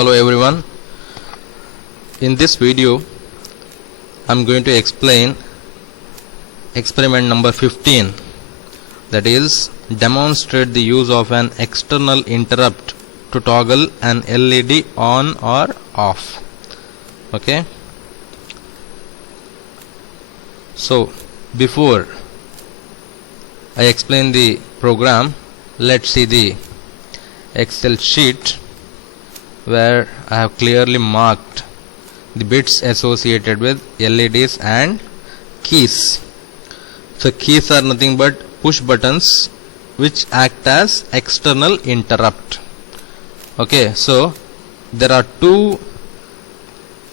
Hello everyone. In this video I am going to explain experiment number 15, that is demonstrate the use of an external interrupt to toggle an LED on or off. Okay, so before I explain the program, let's see the Excel sheet where I have clearly marked the bits associated with LEDs and keys. So keys are nothing but push buttons which act as external interrupt. Okay, so there are two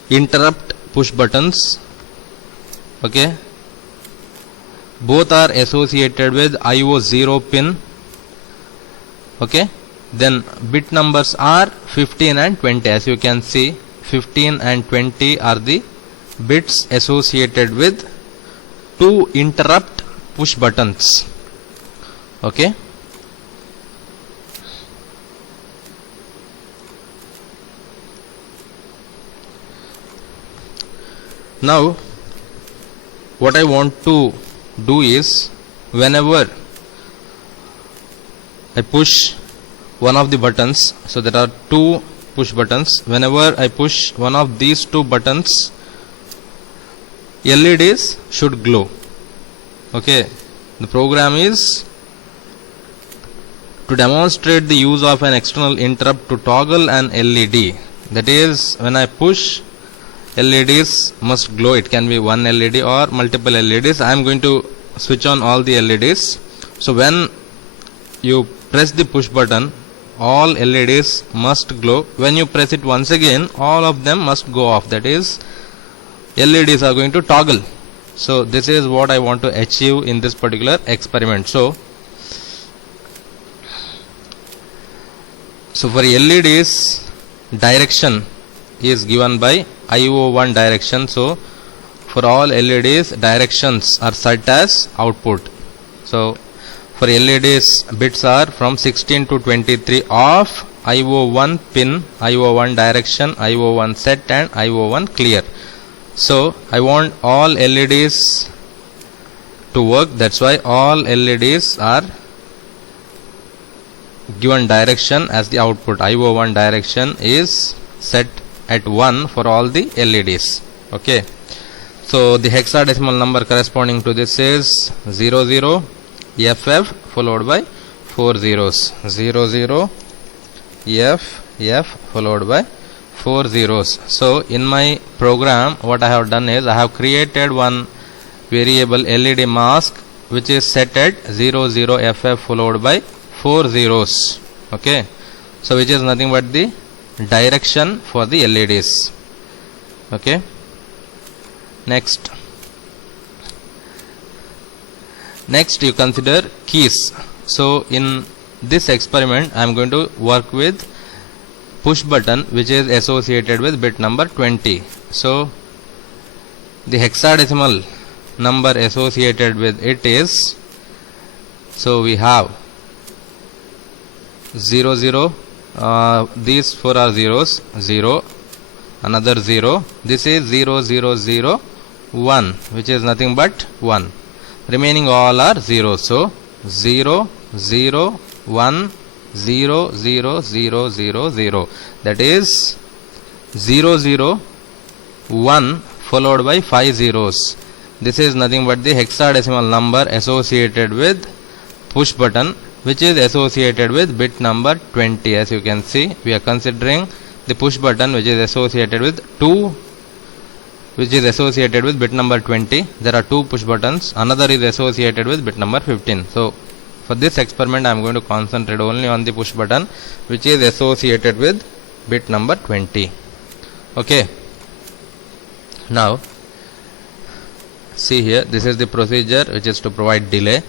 interrupt push buttons. Okay, both are associated with IO0 pin. Okay, then bit numbers are 15 and 20. As you can see, 15 and 20 are the bits associated with two interrupt push buttons. Okay, now what I want to do is, whenever I push one of the buttons, so there are two push buttons, whenever I push one of these two buttons, LEDs should glow. Okay, the program is to demonstrate the use of an external interrupt to toggle an LED. That is, when I push, LEDs must glow. It can be one LED or multiple LEDs. I am going to switch on all the LEDs. So when you press the push button, all LEDs must glow. When you press it once again, all of them must go off. That is, LEDs are going to toggle. So this is what I want to achieve in this particular experiment. So for LEDs, direction is given by IO1 direction. So for all LEDs, directions are set as output. So for LEDs, bits are from 16 to 23 off, IO1 pin, IO1 direction, IO1 set and IO1 clear. So I want all LEDs to work. That's why all LEDs are given direction as the output. IO1 direction is set at 1 for all the LEDs. Okay, so the hexadecimal number corresponding to this is 00 FF followed by 4 zeros. 00 FF followed by 4 zeros. So in my program, what I have done is, I have created one variable LED mask which is set at 00 FF followed by 4 zeros. Okay, so which is nothing but the direction for the LEDs. Okay, next you consider keys. So in this experiment I am going to work with push button which is associated with bit number 20. So the hexadecimal number associated with it is, so we have 00, these four are zeros, 0, another 0, this is 0001 which is nothing but 1, remaining all are 0. So 0 0 1 0 0 0 0 0, that is 0 0 1 followed by 5 zeros. This is nothing but the hexadecimal number associated with push button which is associated with bit number 20. As you can see, we are considering the push button which is associated with bit number 20. There are two push buttons, another is associated with bit number 15. So for this experiment I am going to concentrate only on the push button which is associated with bit number 20. Okay, now see here, this is the procedure which is to provide delay.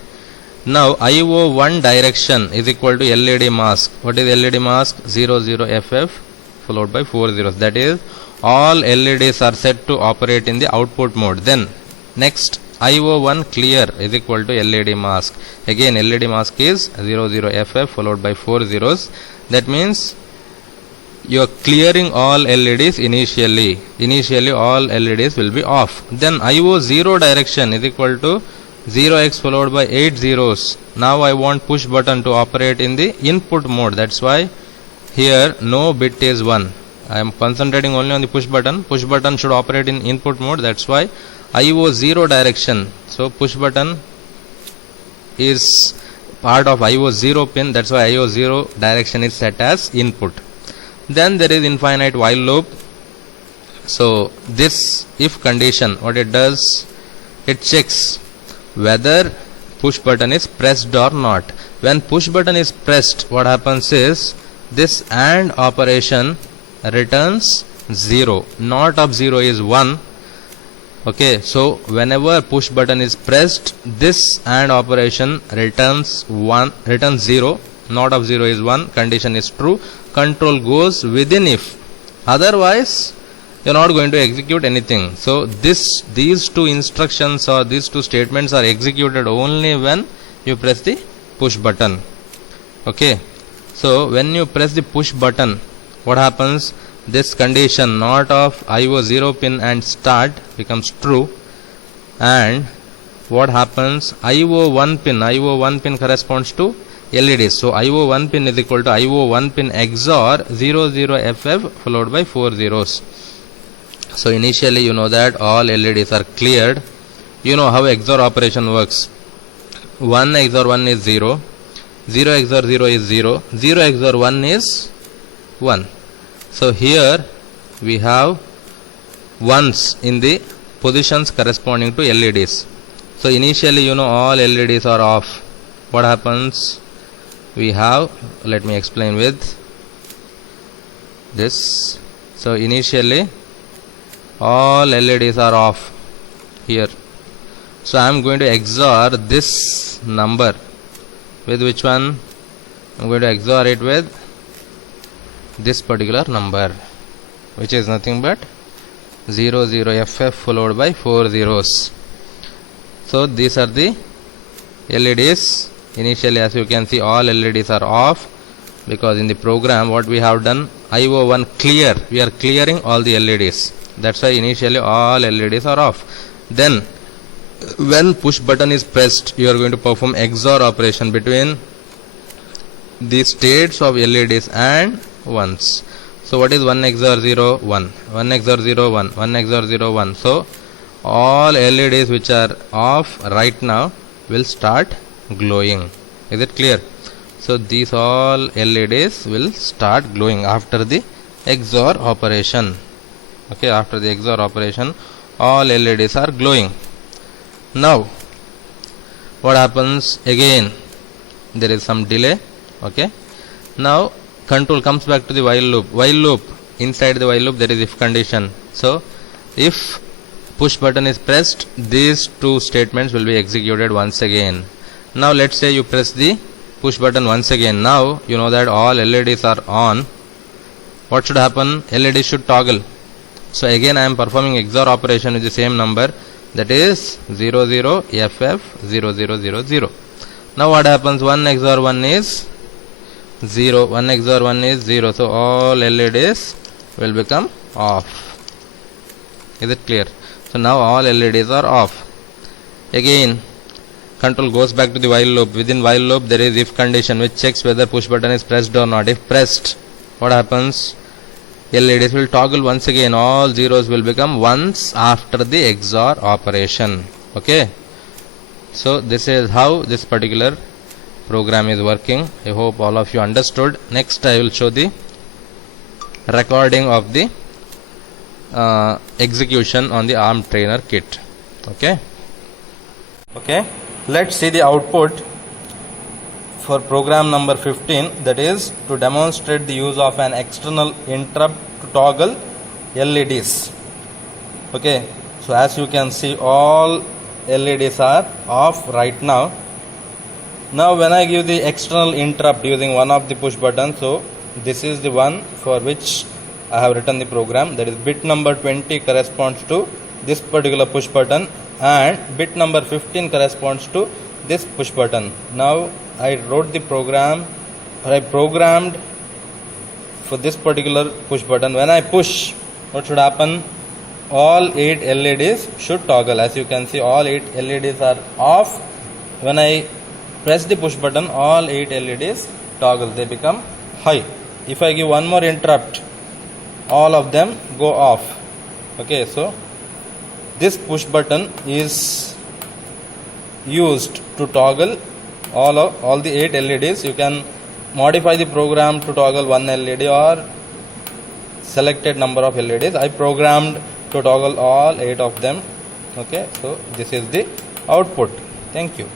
Now IO1 direction is equal to LED mask. What is LED mask? 00 FF followed by 4 zeros. That is, all LEDs are set to operate in the output mode. Then next, IO1 clear is equal to LED mask. Again LED mask is 00FF followed by 4 zeros. That means you are clearing all LEDs initially. Initially all LEDs will be off. Then IO 0 direction is equal to 0x followed by 8 zeros. Now I want push button to operate in the input mode. That's why here no bit is 1. I am concentrating only on the push button. Push button should operate in input mode. That's why IO 0 direction. So push button is part of IO 0 pin. That's why IO 0 direction is set as input. Then there is infinite while loop. So this if condition, what it does, it checks whether push button is pressed or not. When push button is pressed, what happens is this AND operation returns 0. Not of 0 is 1. Okay, so whenever push button is pressed, this AND operation returns 0. Not of 0 is 1. Condition is true. Control goes within if. Otherwise, you are not going to execute anything. So these two instructions or these two statements are executed only when you press the push button. Okay, so when you press the push button, what happens? This condition not of IO 0 pin and start becomes true, and what happens? IO 1 pin corresponds to LEDs. So IO 1 pin is equal to IO 1 pin XOR 00FF followed by 4 zeros. So initially you know that all LEDs are cleared. You know how XOR operation works. 1 XOR 1 is 0, 0 XOR 0 is 0, 0 XOR 1 is 1. So here we have ones in the positions corresponding to LEDs. So initially you know all LEDs are off. What happens? We have, let me explain with this. So initially all LEDs are off here. So I am going to XOR this number with which one? I am going to XOR it with this particular number, which is nothing but 00FF followed by 4 zeros. So these are the LEDs. Initially, as you can see, all LEDs are off, because in the program what we have done, IO1 clear, we are clearing all the LEDs. That's why initially all LEDs are off. Then when push button is pressed, you are going to perform XOR operation between the states of LEDs and ones. So what is 1 XOR 0? 1. 1 XOR 0, 1. 1 XOR 0, 1. So all LEDs which are off right now will start glowing. Is it clear? So these all LEDs will start glowing after the XOR operation. Okay, after the XOR operation all LEDs are glowing. Now what happens? Again there is some delay. Okay, now control comes back to the while loop. While loop, inside the while loop there is if condition. So if push button is pressed, these two statements will be executed once again. Now let's say you press the push button once again. Now you know that all LEDs are on. What should happen? LED should toggle. So again I am performing XOR operation with the same number, that is 00FF0000. Now what happens? 1 XOR 1 is 0, 1 XOR 1 is 0. So all LEDs will become off. Is it clear? So now all LEDs are off. Again control goes back to the while loop. Within while loop there is if condition which checks whether push button is pressed or not. If pressed, what happens? LEDs will toggle once again. All zeros will become ones after the XOR operation. Okay. So this is how this particular program is working. I hope all of you understood. Next I will show the recording of the execution on the ARM trainer kit. Okay. Okay. Let's see the output for program number 15, that is to demonstrate the use of an external interrupt to toggle LEDs. Okay, so as you can see all LEDs are off right now. Now when I give the external interrupt using one of the push buttons, so this is the one for which I have written the program, that is bit number 20 corresponds to this particular push button and bit number 15 corresponds to this push button. Now I wrote the program, or I programmed for this particular push button, when I push, what should happen? All 8 LEDs should toggle. As you can see, all 8 LEDs are off. When I press the push button, all 8 LEDs toggle, they become high. If I give one more interrupt, all of them go off. Okay, so this push button is used to toggle all the 8 LEDs. You can modify the program to toggle one LED or selected number of LEDs. I programmed to toggle all 8 of them. Okay, so this is the output. Thank you.